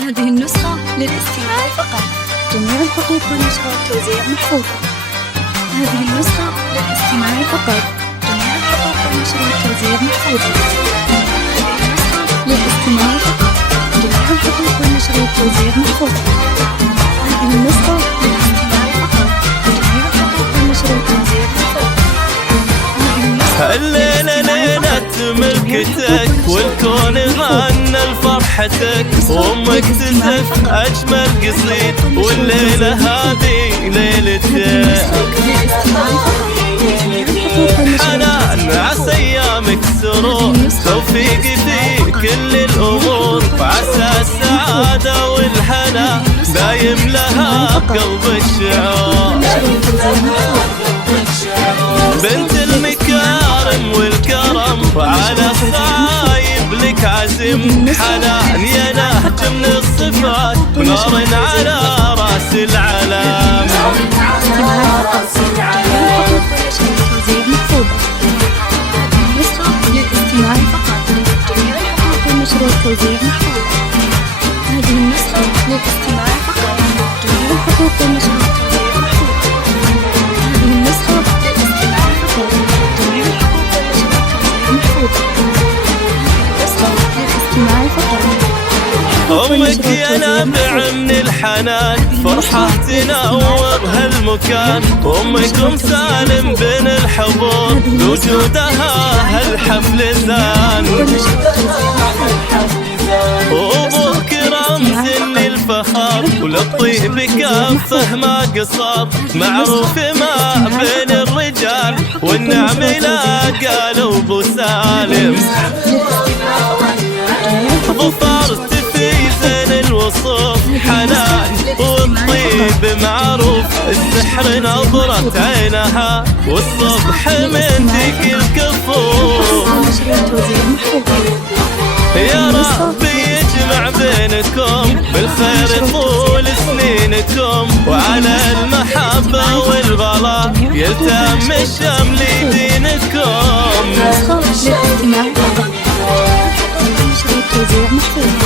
هذه النسخة للاستماع فقط. جميع الحقوق والنشر والتوزيع محفوظة. هذه النسخة للاستماع فقط. جميع الحقوق والنشر والتوزيع محفوظة. للاستماع فقط. جميع الحقوق والنشر والتوزيع محفوظة. هذه النسخة للاستماع فقط. جميع الحقوق والنشر والتوزيع محفوظة. الليلة ليلة ملكتك والكون غنى لفرحتك، وامك تزف اجمل قصيد والليلة هذه ليلتك. حنان عسى ايامك سرور، توفيق في كل الامور، وعسى السعادة والهنا دايم لها بقلب الشعور. بنت المكارم والكرم وعلى الصايب لك عزم، حنان يا نهج من الصفات ونار على راس العلام. للاستماع فقط. جميع الحقوق والنشر والتوزيع محفوظة. هذه النسخة للاستماع فقط. جميع الحقوق والنشر والتوزيع محفوظة. هذه النسخة للاستماع فقط. جميع الحقوق والنشر والتوزيع محفوظة. النسخة للاستماع فقط. أمك يا نابع من الحنان فرحة تنور هالمكان، أمكم سالم بين الحضور بوجودها هالحفل زان، وأبوك رمز للفخر وللطيب كافه ما قصر، معروف ما بين الرجال والنعم لا قالوا أبو سالم. ظفرت في زين الوصوف حنان والطيب معروف، السحر نظرة عينها والصبح من ذيك الكفوف. يا ربي يجمع بينكم بالخير طول سنينكم، وعلى المحبة والغلا يلتم الشمل دينكم. للاستماع فقط. التوزيع محفوظ.